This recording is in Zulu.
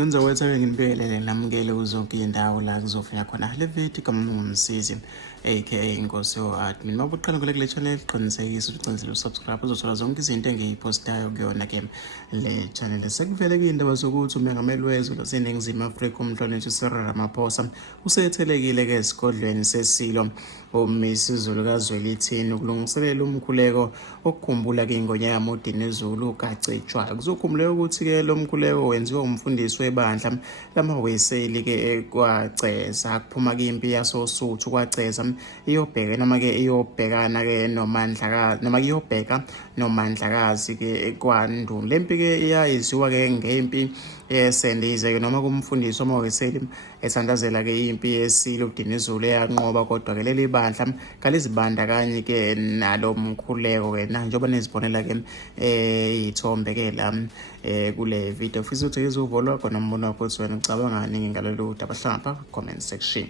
Ngizowetha-ke nginibingelele namukele uzonke indawo la kuzofika khona le video kaMnumzisi aka Inkosi yo-Admin. Uma uqala kule channel qinisekisa ukuthi ucenzile usubscribe uzothola zonke izinto engiyiphostayo kuyona ke le channel. Sekuvele-ke indaba zokuthi uMengameli Wezwe laseNingizimu Afrika umhlonishwa Cyril Ramaphosa usethelekile-ke esigodlweni seSilo U MISUZULU kaZwelithini ukulungiselela umkhuleko okukhumbula-ke ingonyama uDinizulu kagcetshwayo. Kuzokhumbuleka ukuthi-ke lo mkhuleko wenziwa umfundisi webandla lamaweseli-ke kwaceza kuphuma-ke impi yasosuthu kwaceza iyobheka noma-ke iyobhekana-ke nomandlakazi noma iyobheka nomandlakazi-ke kwandulo. Le mpi-ke iyaziwa-ke ngempi yesendize-ke noma kumfundisi wamaweseli esandazela-ke impi yeSilo uDinizulu eyanqoba, kodwa-ke leli bandla kalizibandakanye-ke nalo mkhuleko-ke njengoba nizibonela-ke iy'thombe-ke la kule video. Fisa ukuthi izuvo lwakho nombono wakho ukuthi wena ucabangani ngalolu daba, hlangapha comment section.